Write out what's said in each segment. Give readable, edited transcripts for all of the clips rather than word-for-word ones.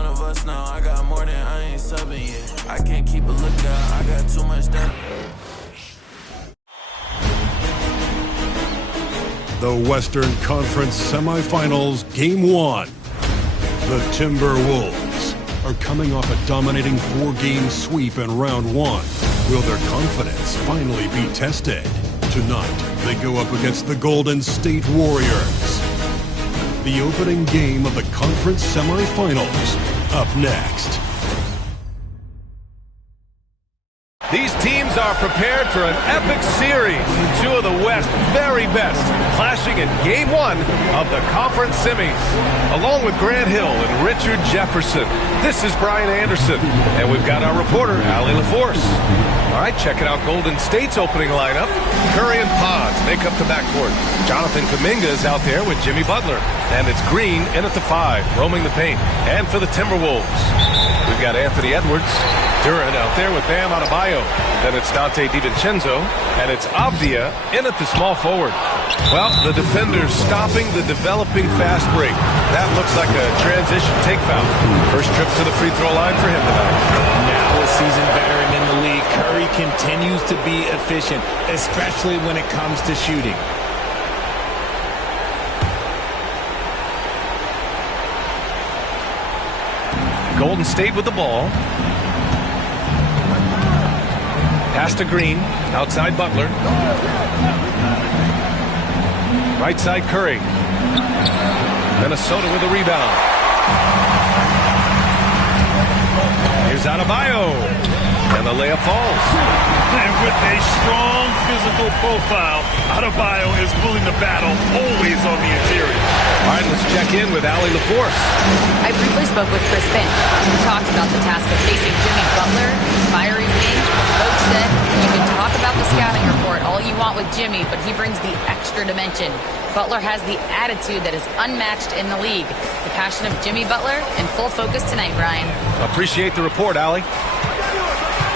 one of us now. I got more than I ain't subbing yet. I can't keep a lookout. I got too much done. The Western Conference Semifinals, Game 1. The Timberwolves are coming off a dominating 4-game sweep in Round 1. Will their confidence finally be tested? Tonight, they go up against the Golden State Warriors. The opening game of the conference semifinals, up next. These teams are prepared for an epic series. Two of the West's very best clashing in Game 1 of the conference semis. Along with Grant Hill and Richard Jefferson, this is Brian Anderson. And we've got our reporter, Allie LaForce. All right, checking out Golden State's opening lineup. Curry and Pods make up the backcourt. Jonathan Kuminga is out there with Jimmy Butler. And it's Green in at the 5, roaming the paint. And for the Timberwolves, we've got Anthony Edwards. Duran out there with Bam Adebayo. Then it's Dante DiVincenzo. And it's Avdia in at the small forward. Well, the defenders stopping the developing fast break. That looks like a transition take foul. First trip to the free throw line for him tonight. Now a seasoned veteran in the league, Curry continues to be efficient, especially when it comes to shooting. Golden State with the ball. Pass to Green. Outside Butler. Right side Curry. Minnesota with a rebound. Here's Adebayo. And the layup falls. And with a strong physical profile, Adebayo is willing to battle, always on the interior. All right, let's check in with Allie LaForce. I briefly spoke with Chris Finch, who talked about the task of facing Jimmy Butler, fiery wing. Coach said, you can talk about the scouting report all you want with Jimmy, but he brings the extra dimension. Butler has the attitude that is unmatched in the league. The passion of Jimmy Butler in full focus tonight, Brian. Appreciate the report, Allie.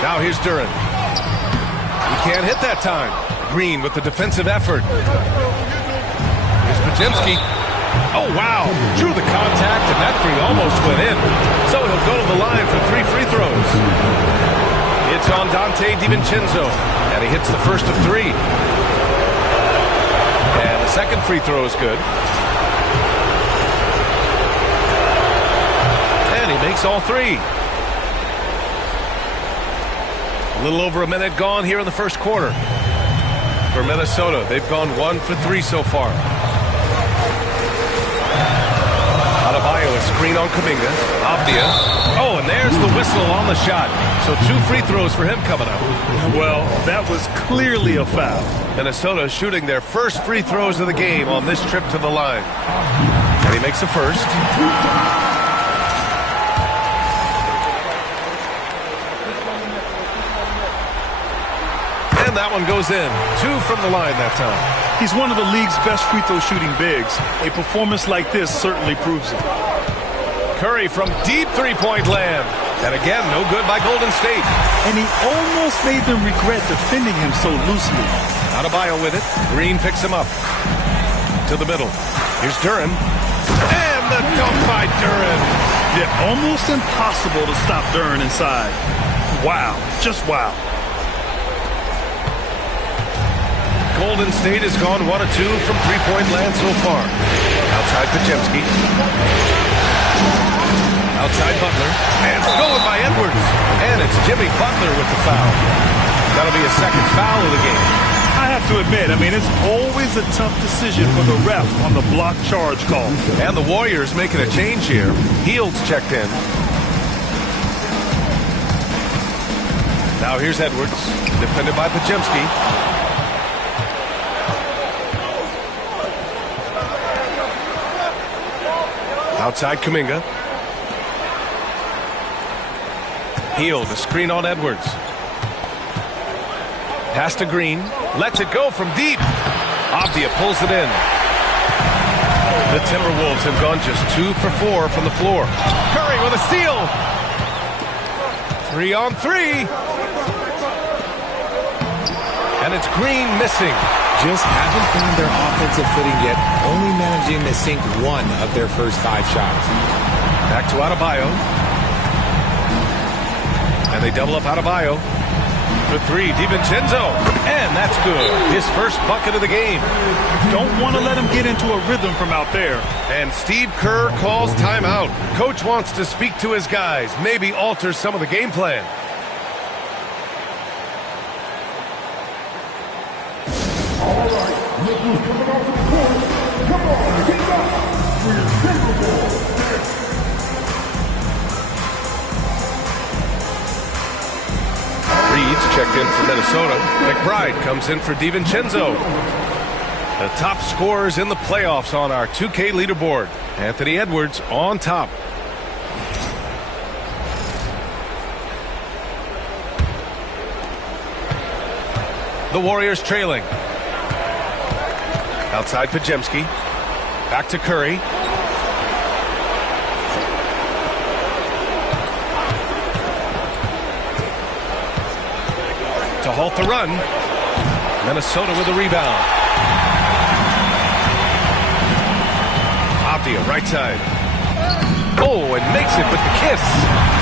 Now here's Duran. He can't hit that time. Green with the defensive effort. Here's Pajemski. Oh, wow. Drew the contact, and that three almost went in. So he'll go to the line for 3 free throws. It's on Dante DiVincenzo, and he hits the first of 3. And the second free throw is good. And he makes all 3. A little over a minute gone here in the first quarter. For Minnesota, they've gone 1 for 3 so far. Adebayo, a screen on Kuminga. Avdia. Oh, and there's the whistle on the shot. So 2 free throws for him coming up. Well, that was clearly a foul. Minnesota shooting their first free throws of the game on this trip to the line. And he makes the first. And that one goes in. 2 from the line that time. He's one of the league's best free throw shooting bigs. A performance like this certainly proves it. Curry from deep three-point land. And again, no good by Golden State. And he almost made them regret defending him so loosely. Adebayo with it. Green picks him up. To the middle. Here's Duran. And the dunk by Duran. Yeah, almost impossible to stop Duran inside. Wow. Just wow. Golden State has gone 1 of 2 from three-point land so far. Outside Pajemski. Outside Butler. And stolen by Edwards. And it's Jimmy Butler with the foul. That'll be a second foul of the game. I have to admit, it's always a tough decision for the ref on the block charge call. And the Warriors making a change here. Heald's checked in. Now here's Edwards. Defended by Pajemski. Outside Kuminga. Hield, a screen on Edwards. Pass to Green. Lets it go from deep. Avdia pulls it in. The Timberwolves have gone just 2 for 4 from the floor. Curry with a steal. 3 on 3. And it's Green missing. Just haven't found their offensive footing yet, only managing to sink 1 of their first 5 shots. Back to Adebayo. And they double up Adebayo. For three, DiVincenzo. And that's good. His first bucket of the game. Don't want to let him get into a rhythm from out there. And Steve Kerr calls timeout. Coach wants to speak to his guys, maybe alter some of the game plan. All right, look who's coming off the court. Come on, get up. We're Timberwolves. Reed's checked in for Minnesota. McBride comes in for DiVincenzo. The top scorers in the playoffs on our 2K leaderboard. Anthony Edwards on top. The Warriors trailing. Outside Pajemski. Back to Curry. To halt the run. Minnesota with a rebound. Avdia, right side. Oh, and makes it with the kiss.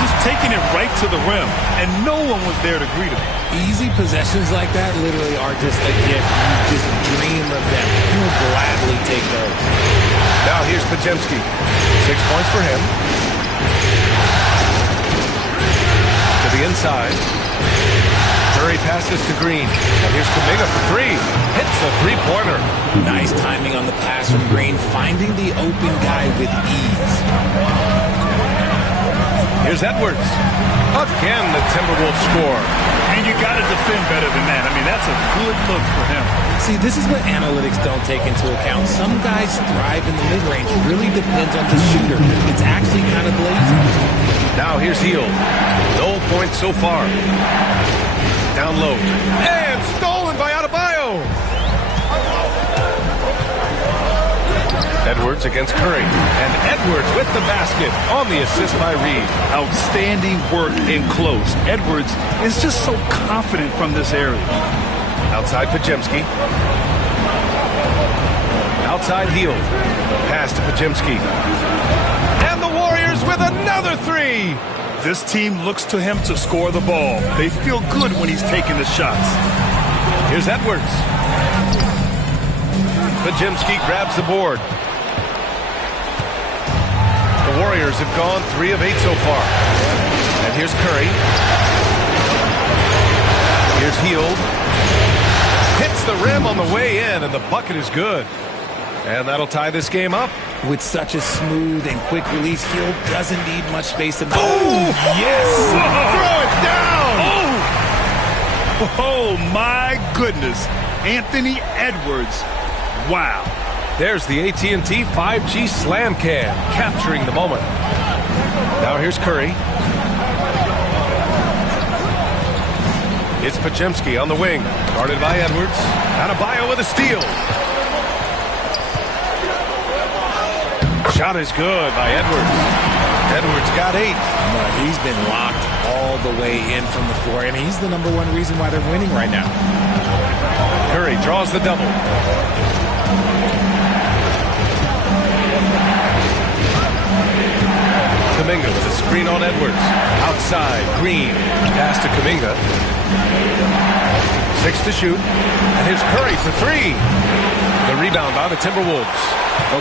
Just taking it right to the rim, and no one was there to greet him. Easy possessions like that literally are just a gift. You just dream of them. You'll gladly take those. Now here's Pajemski. 6 points for him. To the inside. Curry passes to Green. And here's Kuminga for three. Hits a three-pointer. Nice timing on the pass from Green, finding the open guy with ease. Here's Edwards. Again, the Timberwolves score. And you got to defend better than that. I mean, that's a good look for him. See, this is what analytics don't take into account. Some guys thrive in the mid-range. It really depends on the shooter. It's actually kind of lazy. Now here's Hield. No points so far. Down low. And stolen by Adebayo. Edwards against Curry. And Edwards with the basket on the assist by Reed. Outstanding work in close. Edwards is just so confident from this area. Outside Pajemski. Outside Hield. Pass to Pajemski. And the Warriors with another three. This team looks to him to score the ball. They feel good when he's taking the shots. Here's Edwards. Pajemski grabs the board. The Warriors have gone 3 of 8 so far. And here's Curry. Here's Hield. Hits the rim on the way in, and the bucket is good. And that'll tie this game up. With such a smooth and quick release, Hield doesn't need much space to... Oh, yes! Throw it down! Oh, my goodness. Anthony Edwards. Wow. There's the AT&T 5G Slam Cam, capturing the moment. Now here's Curry. It's Pajemski on the wing, guarded by Edwards. Adebayo with a steal. Shot is good by Edwards. Edwards got 8. No, he's been locked all the way in from the floor, and he's the #1 reason why they're winning right now. Curry draws the double. Kuminga with a screen on Edwards. Outside, Green. Pass to Kuminga. 6 to shoot. And here's Curry for 3. The rebound by the Timberwolves.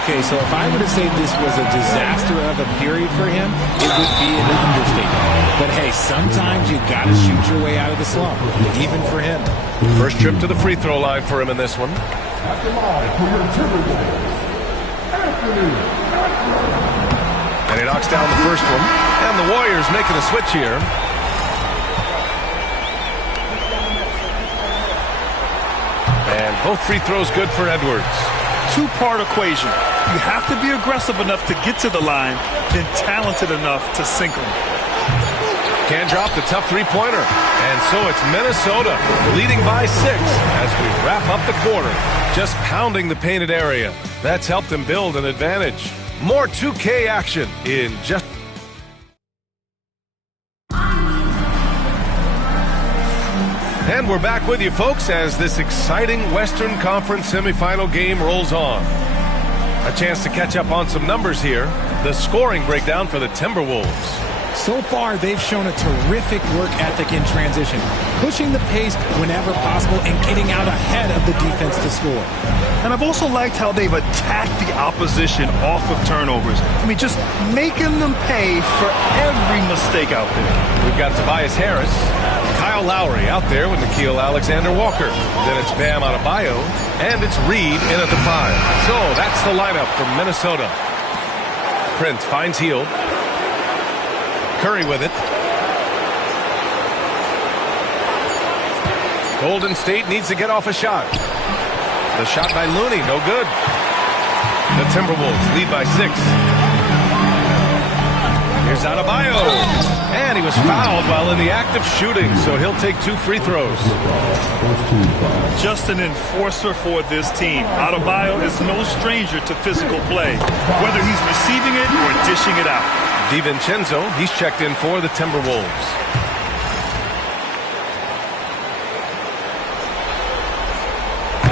Okay, so if I were to say this was a disaster of a period for him, it would be an understatement. But hey, sometimes you got to shoot your way out of the slump, even for him. First trip to the free throw line for him in this one. At the line for your Timberwolves, Anthony. And he knocks down the first one. And the Warriors making a switch here. And both free throws good for Edwards. Two-part equation. You have to be aggressive enough to get to the line, then talented enough to sink them. Can't drop the tough three-pointer. And so it's Minnesota leading by 6 as we wrap up the quarter. Just pounding the painted area. That's helped them build an advantage. More 2K action in just... And we're back with you, folks, as this exciting Western Conference semifinal game rolls on. A chance to catch up on some numbers here. The scoring breakdown for the Timberwolves. So far, they've shown a terrific work ethic in transition, pushing the pace whenever possible and getting out ahead of the defense to score. And I've also liked how they've attacked the opposition off of turnovers. I mean, just making them pay for every mistake out there. We've got Tobias Harris, Kyle Lowry out there with Nickeil Alexander-Walker. Then it's Bam Adebayo, and it's Reed in at the 5. So that's the lineup from Minnesota. Prince finds Hield. Curry with it. Golden State needs to get off a shot. The shot by Looney, no good. The Timberwolves lead by 6. Here's Adebayo. And he was fouled while in the act of shooting, so he'll take 2 free throws. Just an enforcer for this team. Adebayo is no stranger to physical play, whether he's receiving it or dishing it out. DiVincenzo, he's checked in for the Timberwolves.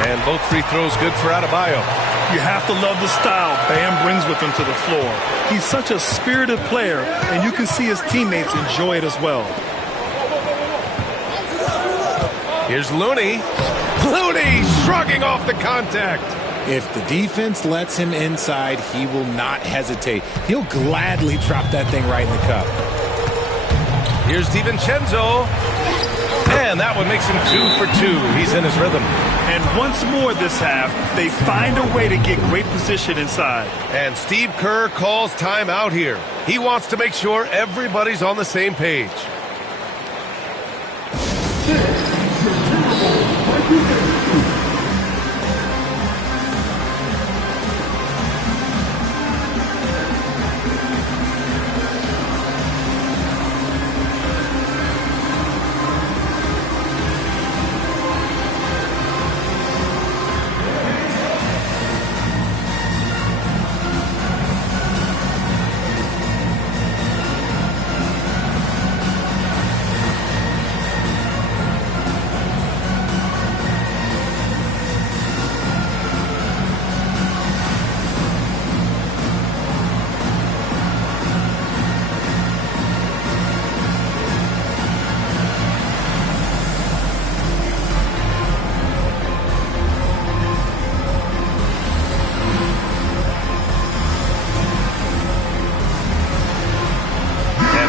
And both free throws good for Adebayo. You have to love the style Bam brings with him to the floor. He's such a spirited player, and you can see his teammates enjoy it as well. Here's Looney. Looney shrugging off the contact. If the defense lets him inside, he will not hesitate. He'll gladly drop that thing right in the cup. Here's DiVincenzo. And that one makes him 2 for 2. He's in his rhythm. And once more this half, they find a way to get great position inside. And Steve Kerr calls timeout here. He wants to make sure everybody's on the same page.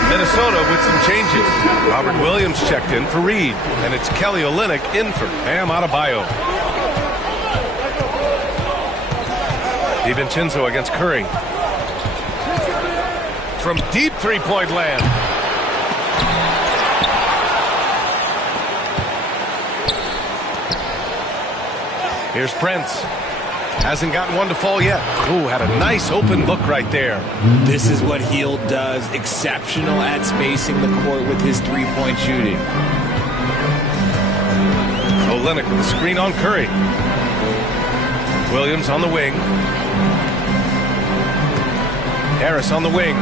Minnesota with some changes. Robert Williams checked in for Reed, and it's Kelly Olynyk in for Bam Adebayo. DiVincenzo against Curry. From deep three-point land. Here's Prince. Hasn't gotten one to fall yet. Ooh, had a nice open look right there. This is what Hield does. Exceptional at spacing the court with his three-point shooting. Olynyk with the screen on Curry. Williams on the wing. Harris on the wing.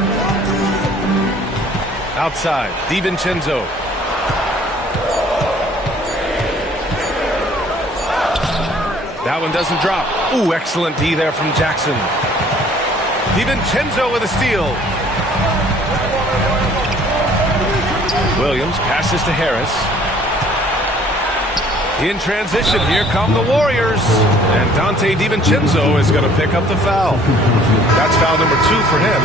Outside, DiVincenzo. That one doesn't drop. Ooh, excellent D there from Jackson. DiVincenzo with a steal. Williams passes to Harris. In transition, here come the Warriors. And Dante DiVincenzo is going to pick up the foul. That's foul number 2 for him.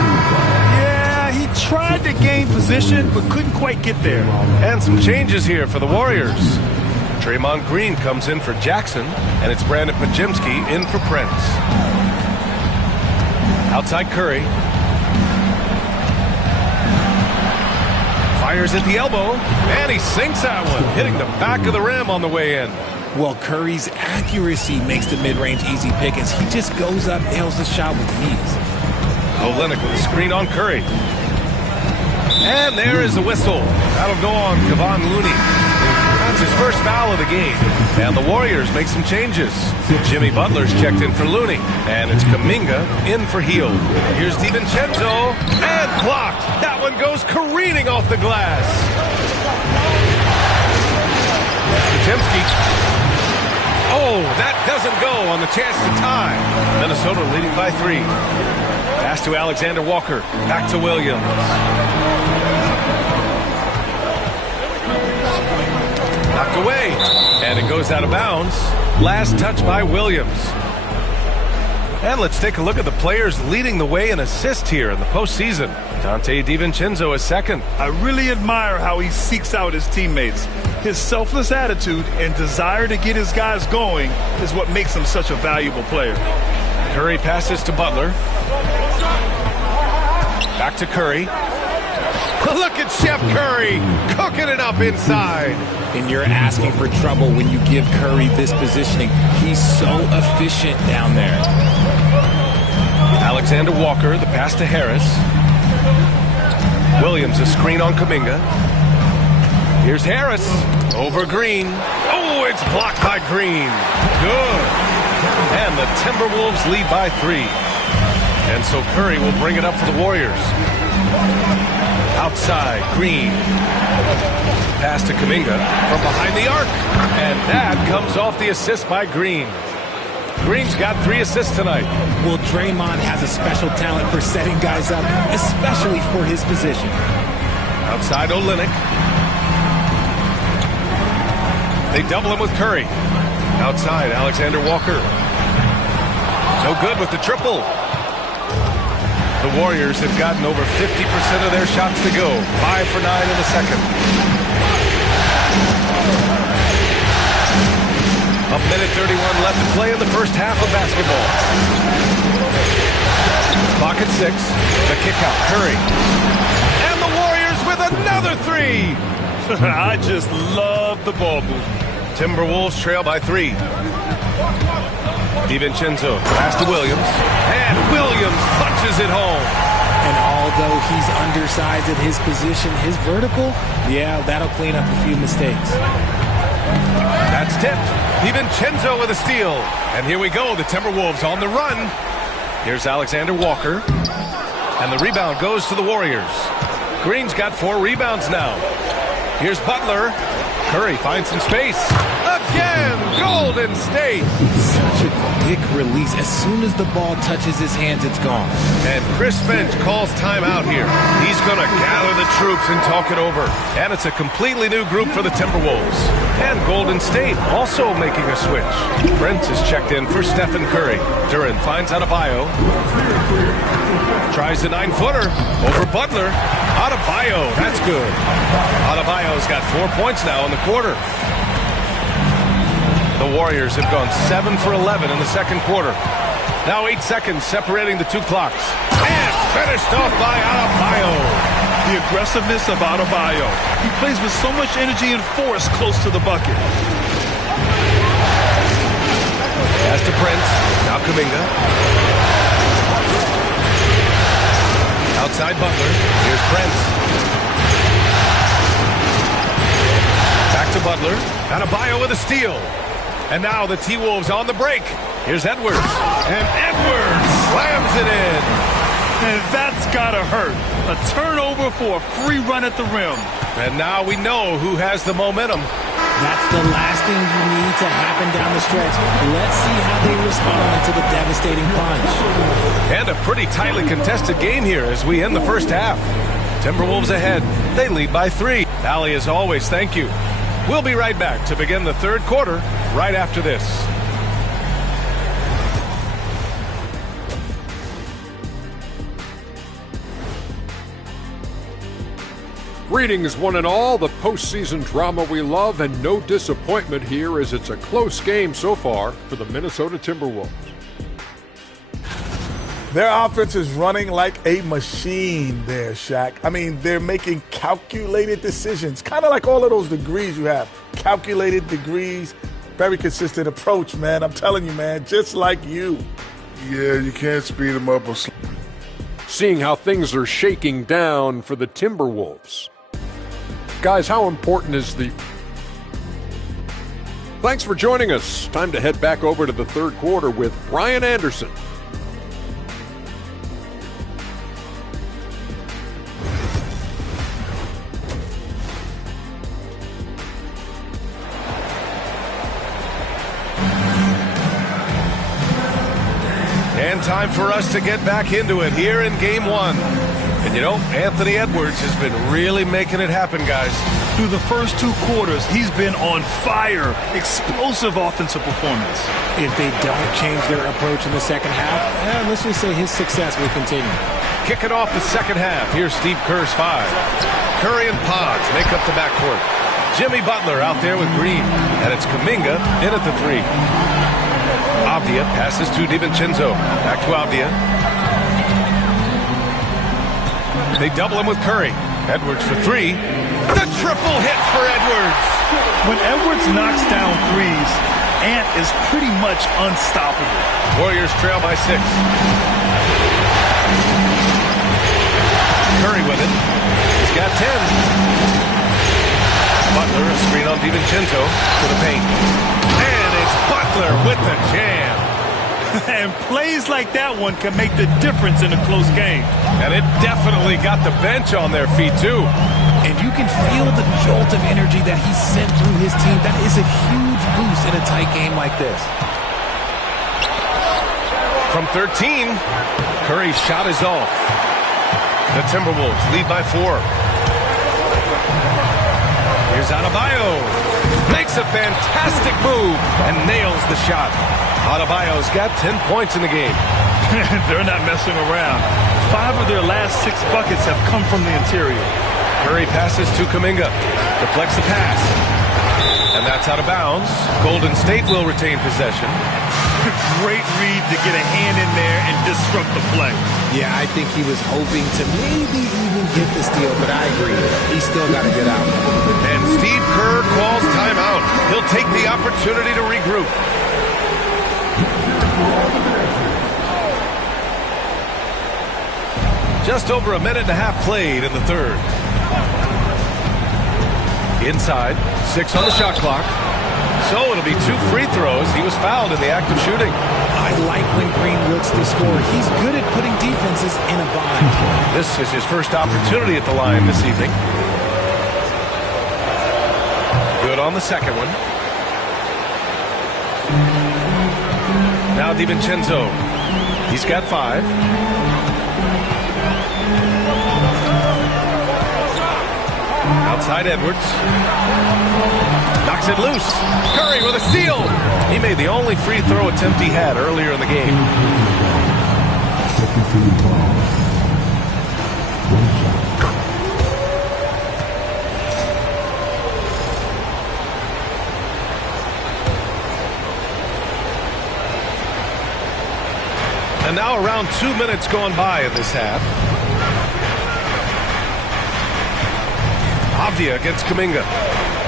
Yeah, he tried to gain position, but couldn't quite get there. And some changes here for the Warriors. Draymond Green comes in for Jackson, and it's Brandon Podziemski in for Prince. Outside Curry. Fires at the elbow, and he sinks that one, hitting the back of the rim on the way in. Well, Curry's accuracy makes the mid-range easy pick as he just goes up, nails the shot with ease. Olynyk with a screen on Curry. And there is the whistle. That'll go on Kevon Looney. That's his first foul of the game. And the Warriors make some changes. Jimmy Butler's checked in for Looney. And it's Kuminga in for Hield. Here's DiVincenzo. And blocked. That one goes careening off the glass. Podziemski. Oh, that doesn't go on the chance to tie. Minnesota leading by 3. Pass to Alexander Walker. Back to Williams. Knocked away. And it goes out of bounds. Last touch by Williams. And let's take a look at the players leading the way in assists here in the postseason. Dante DiVincenzo is second. I really admire how he seeks out his teammates. His selfless attitude and desire to get his guys going is what makes him such a valuable player. Curry passes to Butler. Back to Curry. Look at Chef Curry cooking it up inside. And you're asking for trouble when you give Curry this positioning. He's so efficient down there. Alexander Walker, the pass to Harris. Williams, a screen on Kuminga. Here's Harris over Green. Oh, it's blocked by Green. Good. And the Timberwolves lead by 3. And so Curry will bring it up for the Warriors. Outside, Green. Pass to Kuminga from behind the arc. And that comes off the assist by Green. Green's got 3 assists tonight. Well, Draymond has a special talent for setting guys up, especially for his position. Outside Olynyk. They double him with Curry. Outside, Alexander Walker. No good with the triple. The Warriors have gotten over 50% of their shots to go. 5 for 9 in the second. A minute 31 left to play in the first half of basketball. Clock at 6. The kick out. Curry. And the Warriors with another 3. I just love the ball move. Timberwolves trail by 3. DiVincenzo pass to Williams. And Williams punches it home. And although he's undersized at his position, his vertical, yeah, that'll clean up a few mistakes. That's tipped. DiVincenzo with a steal. And here we go. The Timberwolves on the run. Here's Alexander Walker. And the rebound goes to the Warriors. Green's got 4 rebounds now. Here's Butler. Curry finds some space. Again, Golden State. Such a quick release. As soon as the ball touches his hands, it's gone. And Chris Finch calls timeout here. He's going to gather the troops and talk it over. And it's a completely new group for the Timberwolves. And Golden State also making a switch. Prince is checked in for Stephen Curry. Duran finds Adebayo. Tries the 9-footer over Butler. Adebayo, that's good. Adebayo's got 4 points now in the quarter. The Warriors have gone 7 for 11 in the second quarter. Now 8 seconds separating the 2 clocks. And finished off by Adebayo. The aggressiveness of Adebayo. He plays with so much energy and force close to the bucket. Pass to Prince. Now Kuminga. Outside Butler. Here's Prince. Back to Butler. Adebayo with a steal. And now the T-Wolves on the break. Here's Edwards. And Edwards slams it in. And that's gotta hurt. A turnover for a free run at the rim. And now we know who has the momentum. That's the last thing you need to happen down the stretch. Let's see how they respond to the devastating punch. And a pretty tightly contested game here as we end the first half. Timberwolves ahead. They lead by 3. Allie, as always, thank you. We'll be right back to begin the third quarter right after this. Greetings, one and all. The postseason drama we love, and no disappointment here as it's a close game so far for the Minnesota Timberwolves. Their offense is running like a machine there, Shaq. I mean, they're making calculated decisions, kind of like all of those degrees you have. Calculated degrees, very consistent approach, man. I'm telling you, man, just like you. Yeah, you can't speed them up or slow. Seeing how things are shaking down for the Timberwolves. Guys, how important is the... Thanks for joining us. Time to head back over to the third quarter with Brian Anderson. time for us to get back into it here in Game 1. And you know, Anthony Edwards has been really making it happen, guys. Through the first 2 quarters, he's been on fire. Explosive offensive performance. If they don't change their approach in the second half, let's just say his success will continue. Kicking off the second half, here's Steve Kerr's 5. Curry and Pods make up the backcourt. Jimmy Butler out there with Green, and it's Kuminga in at the 3. Avdia passes to DiVincenzo. Back to Avdia. They double him with Curry. Edwards for 3. The triple hit for Edwards. When Edwards knocks down threes, Ant is pretty much unstoppable. Warriors trail by 6. Curry with it. He's got 10. Butler, a screen on DiVincenzo to the paint. And it's Butler with the jam. And plays like that one can make the difference in a close game. And it definitely got the bench on their feet, too. And you can feel the jolt of energy that he sent through his team. That is a huge boost in a tight game like this. From 13, Curry's shot is off. The Timberwolves lead by 4. Here's Adebayo. Makes a fantastic move and nails the shot. Adebayo's got 10 points in the game. They're not messing around. 5 of their last 6 buckets have come from the interior. Curry passes to Kuminga. Deflects the pass. And that's out of bounds. Golden State will retain possession. Great read to get a hand in there and disrupt the play. Yeah, I think he was hoping to maybe even get the steal, but I agree. He's still got to get out. And Steve Kerr calls timeout. He'll take the opportunity to regroup. Just over a minute and a half played in the third. Inside, 6 on the shot clock. So it'll be 2 free throws. He was fouled in the act of shooting. I like when Green looks to score. He's good at putting defenses in a bind. This is his first opportunity at the line this evening. Good on the second one. Now DiVincenzo. He's got 5. Outside Edwards. Knocks it loose. Curry with a steal. He made the only free throw attempt he had earlier in the game. And now around 2 minutes gone by in this half. Avdia against Kuminga.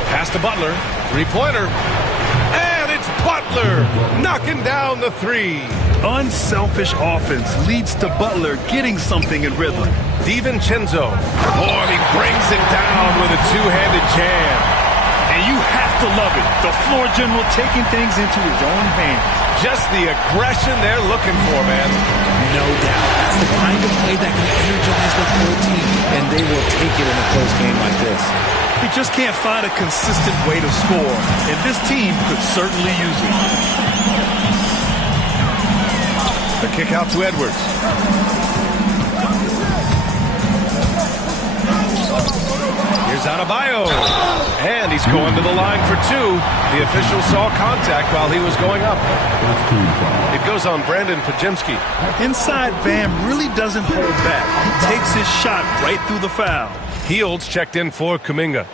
Pass to Butler. 3-pointer. And it's Butler knocking down the 3. Unselfish offense leads to Butler getting something in rhythm. DiVincenzo. Oh, and he brings it down with a 2-handed jam. And you have to love it. The floor general taking things into his own hands. Just the aggression they're looking for, man. No doubt. That's the kind of play that can energize the whole team, and they will take it in a close game like this. He just can't find a consistent way to score, and this team could certainly use it. The kick out to Edwards. Here's Adebayo. And he's going to the line for 2. The official saw contact while he was going up. It goes on Brandon Pajemski. Inside Bam really doesn't hold back. He takes his shot right through the foul. Fields checked in for Kuminga.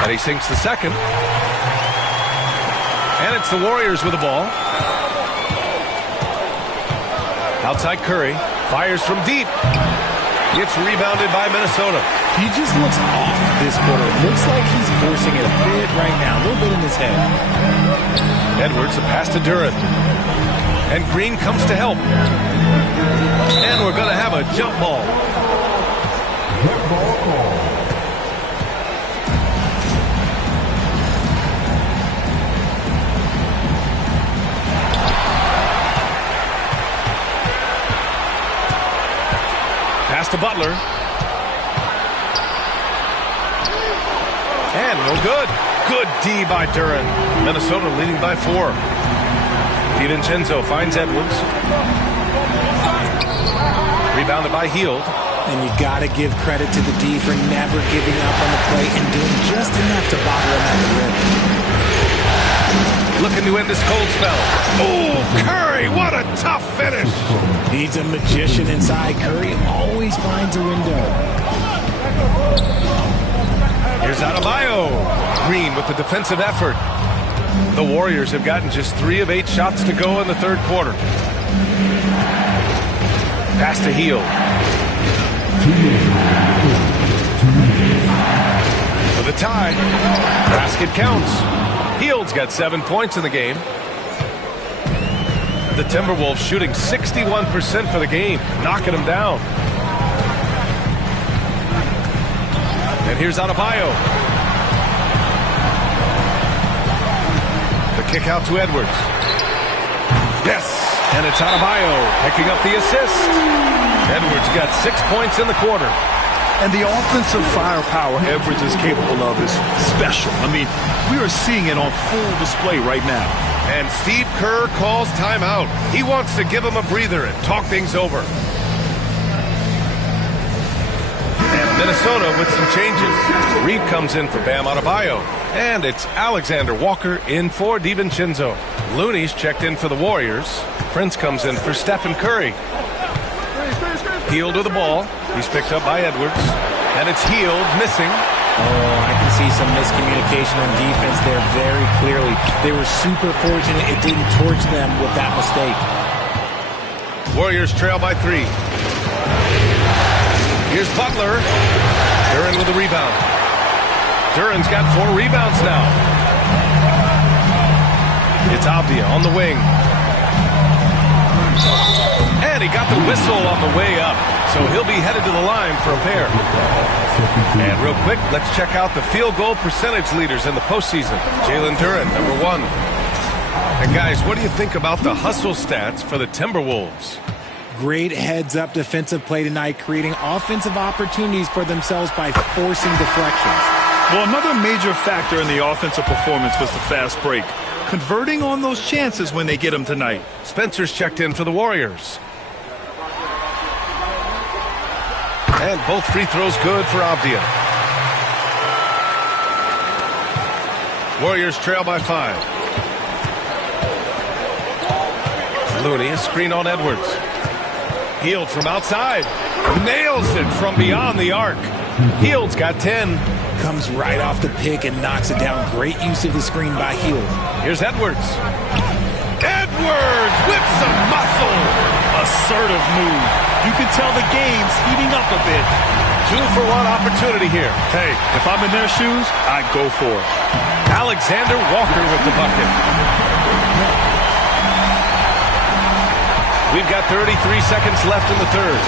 And he sinks the second. And it's the Warriors with the ball. Outside Curry. Fires from deep. Gets rebounded by Minnesota. He just looks off this quarter. It looks like he's forcing it a bit right now. A little bit in his head. Edwards, a pass to Durant. And Green comes to help. And we're going to have a jump ball. Pass to Butler. And no good. Good D by Durant. Minnesota leading by 4. DiVincenzo finds Edwards. Rebounded by Hield. And you got to give credit to the D for never giving up on the play and doing just enough to bottle him at the rim. Looking to end this cold spell. Oh, Curry, what a tough finish. Needs a magician inside. Curry always finds a window. Here's Adebayo. Green with the defensive effort. The Warriors have gotten just 3 of 8 shots to go in the third quarter. Pass to Hield. For the tie. Basket counts. Hield's got 7 points in the game. The Timberwolves shooting 61% for the game, knocking them down. And here's Adebayo. The kick out to Edwards. Yes, and it's Adebayo picking up the assist. Edwards got 6 points in the quarter. And the offensive firepower Edwards is capable of is special. I mean, we are seeing it on full display right now. And Steve Kerr calls timeout. He wants to give him a breather and talk things over. And Minnesota with some changes. Reed comes in for Bam Adebayo. And it's Alexander Walker in for DiVincenzo. Looney's checked in for the Warriors. Prince comes in for Stephen Curry. Hield with the ball. He's picked up by Edwards. And it's Hield missing. Oh, I can see some miscommunication on defense there very clearly. They were super fortunate it didn't torch them with that mistake. Warriors trail by 3. Here's Butler. Duren with the rebound. Duren's got 4 rebounds now. It's Avdia on the wing. And he got the whistle on the way up. So he'll be headed to the line for a pair. And real quick, let's check out the field goal percentage leaders in the postseason. Jalen Duren, number 1. And guys, what do you think about the hustle stats for the Timberwolves? Great heads-up defensive play tonight, creating offensive opportunities for themselves by forcing deflections. Well, another major factor in the offensive performance was the fast break. Converting on those chances when they get them tonight. Spencer's checked in for the Warriors. And both free throws good for Avdia. Warriors trail by 5. Looney, a screen on Edwards. Hield from outside. Nails it from beyond the arc. Hield's got 10. Comes right off the pick and knocks it down. Great use of the screen by Hield. Here's Edwards. Edwards with some muscle. Assertive move. You can tell the game's heating up a bit. 2-for-1 opportunity here. Hey, if I'm in their shoes, I'd go for it. Alexander Walker with the bucket. We've got 33 seconds left in the third.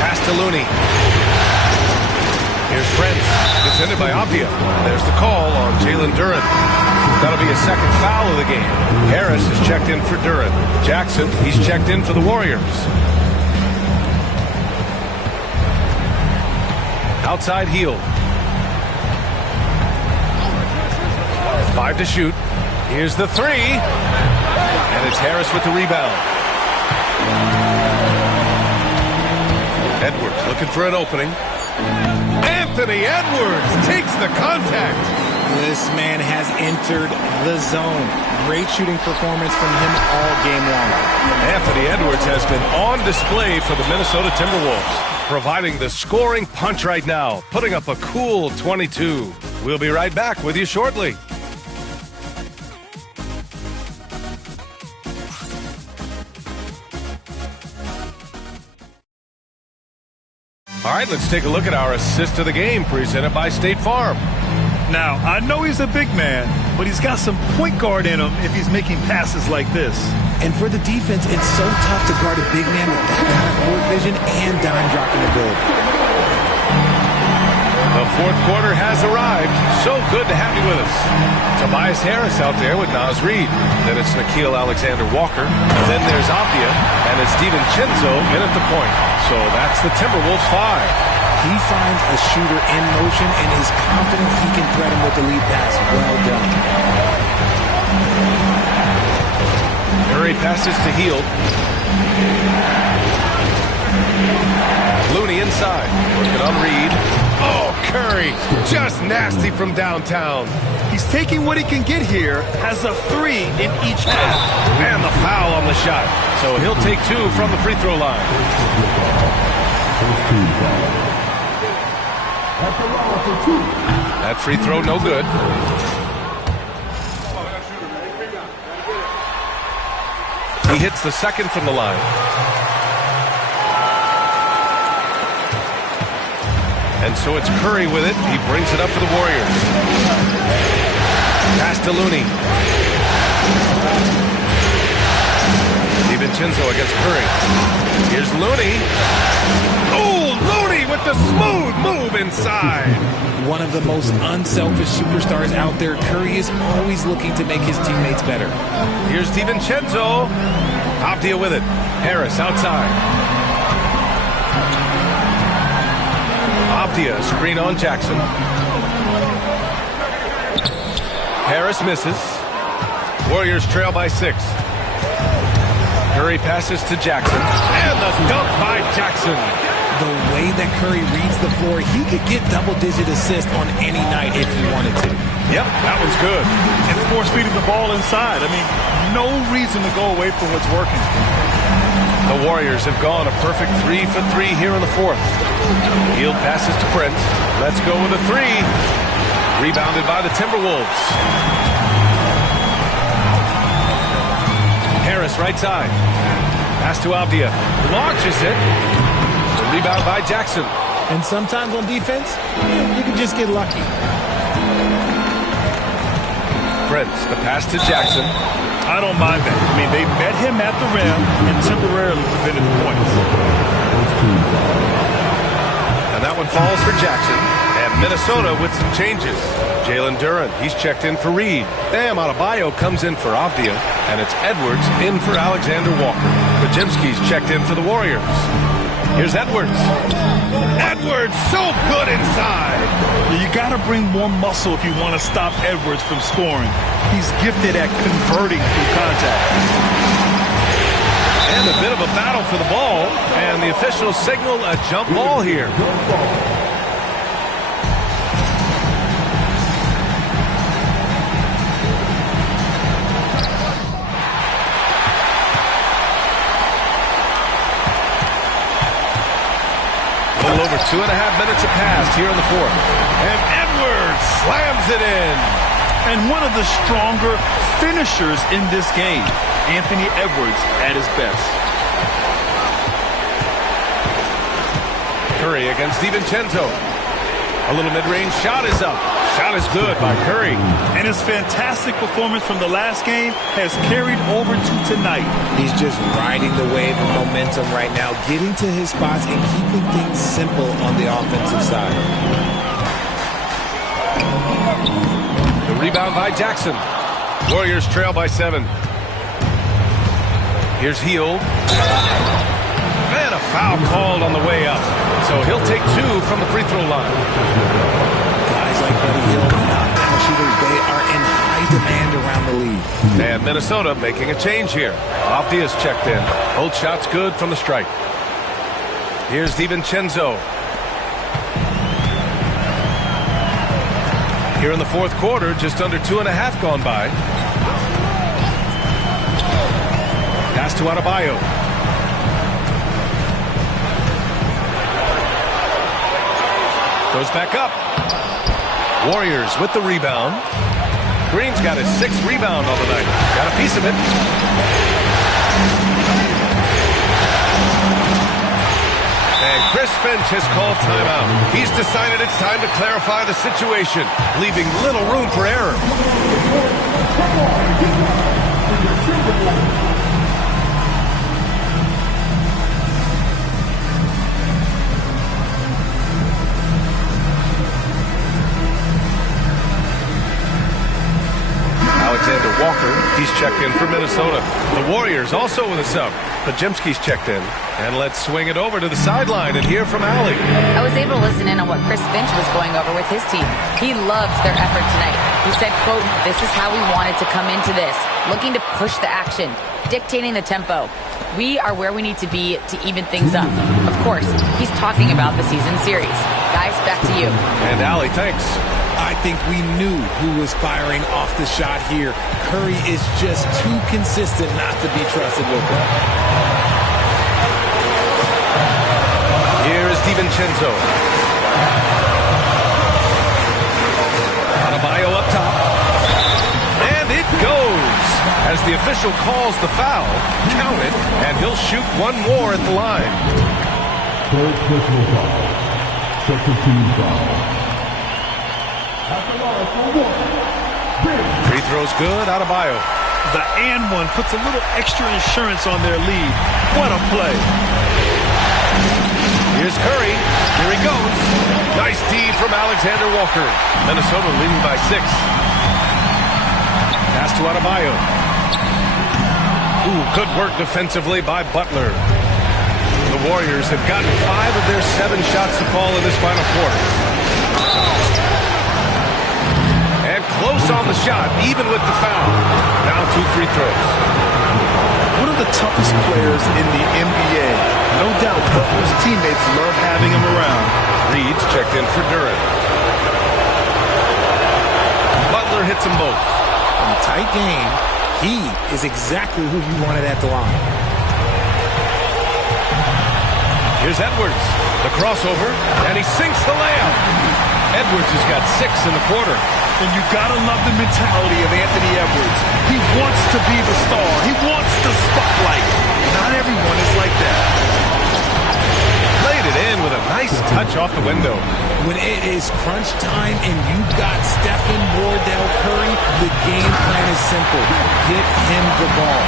Pass to Looney. Here's Prince. Defended by Avdia. There's the call on Jalen Duren. That'll be a second foul of the game. Harris is checked in for Duren. Jackson, he's checked in for the Warriors. Outside Hield. 5 to shoot. Here's the 3. And it's Harris with the rebound. Edwards looking for an opening. Anthony Edwards takes the contact. This man has entered the zone. Great shooting performance from him all game long. Anthony Edwards has been on display for the Minnesota Timberwolves, providing the scoring punch right now, putting up a cool 22. We'll be right back with you shortly. All right, let's take a look at our assist of the game presented by State Farm. Now, I know he's a big man, but he's got some point guard in him if he's making passes like this. And for the defense, it's so tough to guard a big man with that kind of court vision and dime-dropping ability. The fourth quarter has arrived. So good to have you with us. Tobias Harris out there with Naz Reid. Then it's Nickeil Alexander-Walker. Then there's Avdia, and it's DiVincenzo in at the point. So that's the Timberwolves 5. He finds a shooter in motion and is confident he can threat him with the lead pass. Well done. Curry passes to Hield. Looney inside. Working on Reed. Oh, Curry. Just nasty from downtown. He's taking what he can get here, has a 3 in each half. And the foul on the shot. So he'll take 2 from the free throw line. That free throw no good. He hits the second from the line. And so it's Curry with it. He brings it up for the Warriors. Pass to Looney. DiVincenzo against Curry. Here's Looney. Oh, Looney with the smooth move inside. One of the most unselfish superstars out there. Curry is always looking to make his teammates better. Here's DiVincenzo. Avdia with it. Harris outside. Avdia, screen on Jackson. Harris misses. Warriors trail by 6. Curry passes to Jackson. And the dunk by Jackson. The way that Curry reads the floor, he could get double-digit assists on any night if he wanted to. Yep, that one's good. And force-feeding the ball inside. I mean, no reason to go away from what's working. The Warriors have gone a perfect 3 for 3 here in the 4th. Hield passes to Prince. Let's go with a 3. Rebounded by the Timberwolves. Harris right side. Pass to Avdia. Launches it. The rebound by Jackson. And sometimes on defense, you can just get lucky. Prince, the pass to Jackson. I don't mind that. I mean, they met him at the rim and temporarily prevented the points. And that one falls for Jackson. And Minnesota with some changes. Jalen Duren, he's checked in for Reed. Bam Adebayo comes in for Avdia. And it's Edwards in for Alexander Walker. Podziemski's checked in for the Warriors. Here's Edwards. Edwards, so good inside. You got to bring more muscle if you want to stop Edwards from scoring. He's gifted at converting through contact. And a bit of a battle for the ball. And the officials signal a jump ball here. A little over 2.5 minutes have passed here in the 4th. And Edwards slams it in. And one of the stronger finishers in this game, Anthony Edwards at his best. Curry against DiVincenzo. A little mid-range shot is up. Shot is good by Curry. And his fantastic performance from the last game has carried over to tonight. He's just riding the wave of momentum right now, getting to his spots and keeping things simple on the offensive side. The rebound by Jackson. Warriors trail by 7. Here's Hield. And a foul called on the way up. So he'll take 2 from the free throw line. Guys like Buddy Hield, knockdown shooters, they are in high demand around the league. And Minnesota making a change here. Avdia's checked in. Both shots good from the stripe. Here's DiVincenzo. Here in the 4th quarter, just under 2.5 gone by. Pass to Adebayo. Goes back up. Warriors with the rebound. Green's got his 6th rebound on the night. Got a piece of it. And Chris Finch has called timeout. He's decided it's time to clarify the situation, leaving little room for error. Alexander Walker, he's checked in for Minnesota. The Warriors also with a sub. Pajemski's checked in. And let's swing it over to the sideline and hear from Allie. I was able to listen in on what Chris Finch was going over with his team. He loves their effort tonight. He said, quote, "This is how we wanted to come into this, looking to push the action, dictating the tempo. We are where we need to be to even things up." Of course, he's talking about the season series. Guys, back to you. And Allie, thanks. I think we knew who was firing off the shot here. Curry is just too consistent not to be trusted with it. Here is DiVincenzo. Adebayo up top. And it goes. As the official calls the foul, count it, and he'll shoot one more at the line. Third personal foul. Second team foul. Free throw's good. Adebayo. The and one puts a little extra insurance on their lead. What a play. Here's Curry. Here he goes. Nice D from Alexander Walker. Minnesota leading by 6. Pass to Adebayo. Ooh, good work defensively by Butler. The Warriors have gotten 5 of their 7 shots to fall in this final quarter. And close on the shot, even with the foul. Now 2 free throws. One of the toughest players in the NBA. No doubt Butler's teammates love having him around. Reed's checked in for Durant. Butler hits them both. In a tight game, he is exactly who you wanted at the line. Here's Edwards. The crossover, and he sinks the layup. Edwards has got 6 in the quarter. And you gotta love the mentality of Anthony Edwards. He wants to be the star. He wants the spotlight. Not everyone is like that. Laid it in with a nice touch off the window. When it is crunch time and you've got Stephen Wardell Curry, the game plan is simple. Get him the ball.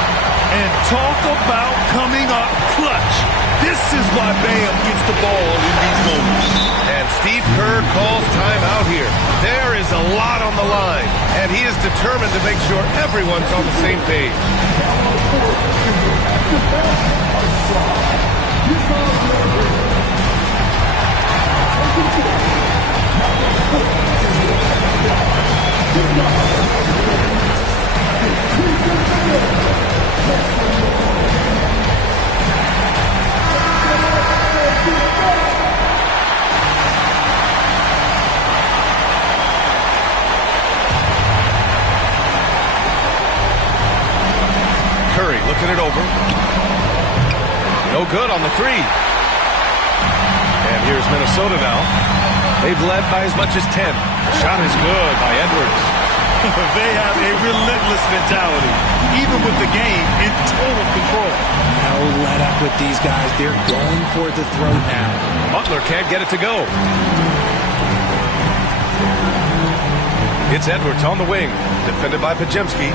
And talk about coming up clutch. This is why Bam gets the ball in these moments. And Steve Kerr calls timeout here. There is a lot on the line, and he is determined to make sure everyone's on the same page. Curry looking it over. No good on the 3. And here's Minnesota now. They've led by as much as 10. Shot is good by Edwards. They have a relentless mentality, even with the game in total control. No let up with these guys. They're going for the throw now. Butler can't get it to go. It's Edwards on the wing, defended by Pajemski.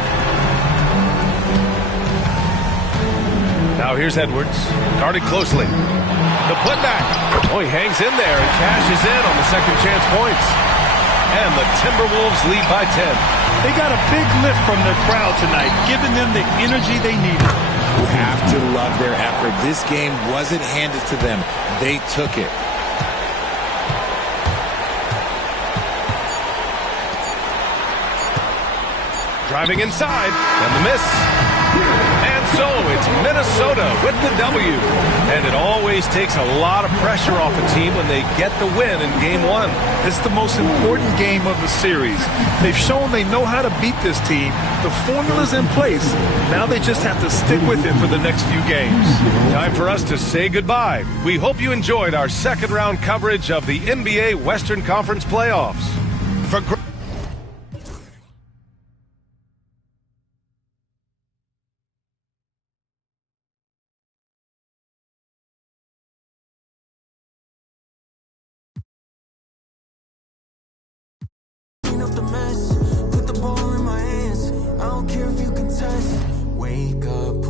Now here's Edwards, guarded closely. The putback. Oh, he hangs in there and cashes in on the second chance points. And the Timberwolves lead by 10. They got a big lift from their crowd tonight, giving them the energy they needed. You have to love their effort. This game wasn't handed to them. They took it. Driving inside, and the miss. And so it's Minnesota with the W. And it always takes a lot of pressure off a team when they get the win in Game 1. It's the most important game of the series. They've shown they know how to beat this team. The formula's in place. Now they just have to stick with it for the next few games. Time for us to say goodbye. We hope you enjoyed our second round coverage of the NBA Western Conference playoffs. For Up the mess, put the ball in my hands. I don't care if you contest. Wake up.